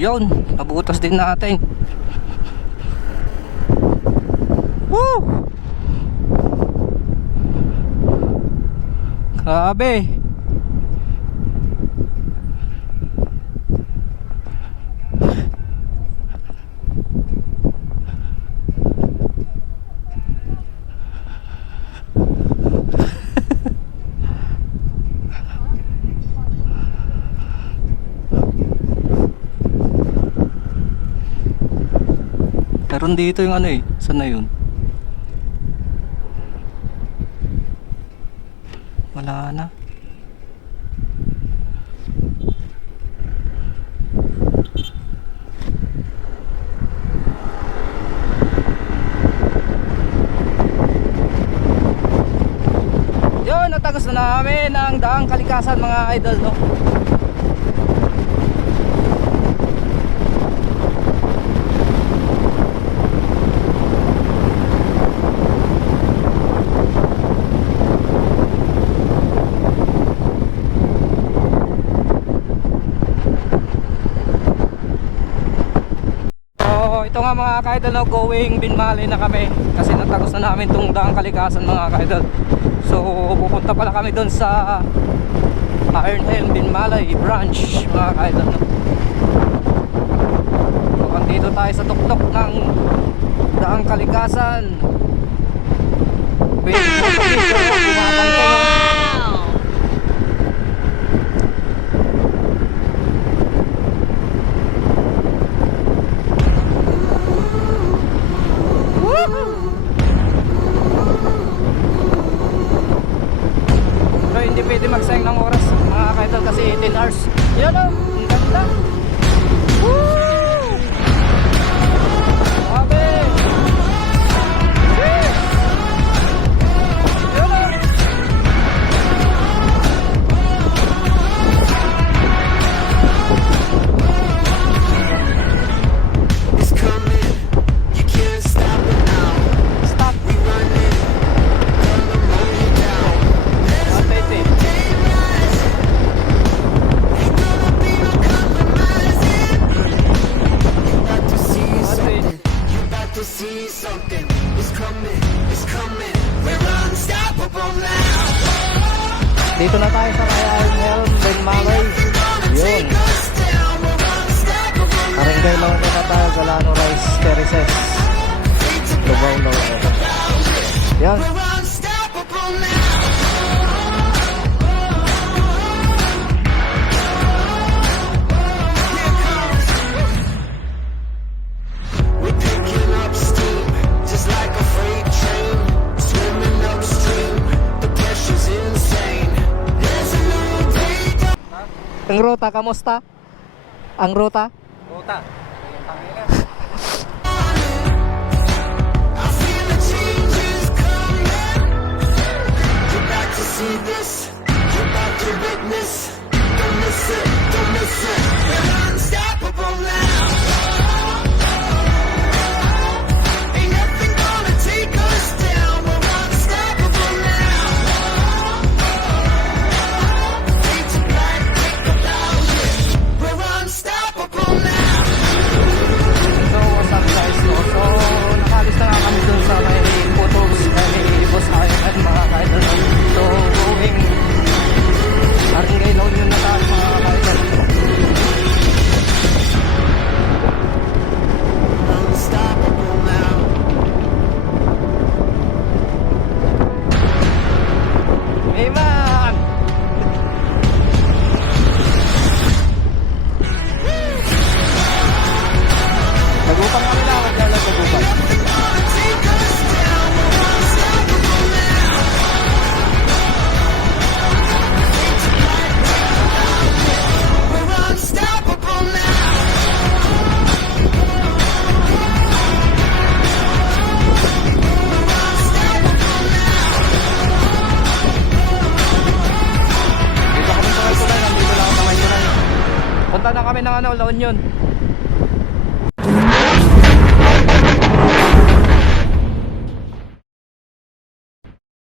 Yun, nabutas din natin. Woo! Grabe. Meron dito yung ano eh. Saan na yun? Wala na. Yun, natagos na namin ang daang kalikasan mga idol, no? Ito nga mga ka-idol, no, going Binmalay na kami kasi natagos na namin itong daang kalikasan mga ka-idol. So pupunta pala kami doon sa Iron Helm Binmalay branch mga ka-idol, no? So andito tayo sa tuktok ng daang kalikasan. Wait, bumabang kayo. Pero hindi pwede magsayang ng oras mga ka-idol kasi 18 hours. Yan o, ang ganda. Woo! Sabi! Yes! Yan o! It's coming, you can't stop it now. Stop! We running, gonna roll you down. Rotate. Ain't gonna be no compromising. You about to see something, you about to see something. It's coming, we're unstoppable now. Dito na tayo sa Iron Helm Binmalay. Yun. Us down, we're unstoppable now. Karinggay lang na tayo, Galano Rice Terraces. Lugaw na yan. We're unstoppable now. We're picking up steam, just like a freight train, swimming upstream. The pressure's insane. There's a new day. Ang ruta, kamusta? Ang ruta? I feel the changes coming. You're about to see this. You're about to witness. Don't miss it. Don't miss it. We're unstoppable now. Ain't nothing gonna take us down. We're unstoppable now. Fade to black, take the thousand. We're unstoppable now. So what's up guys, no? So nakalis na nga kami dun sa may photos kay Boss Iron at mga ka-idol. So going Karinggay lang yun na tayo mga ka-idol. Unstoppable now. Hey man! Nagupang kami lang, wag lang nagupang. Take us down. We're unstoppable now. We're unstoppable now. Dito kami sa May Tulay, nandito lang sa May Tulay. Punta na kami ng La Union.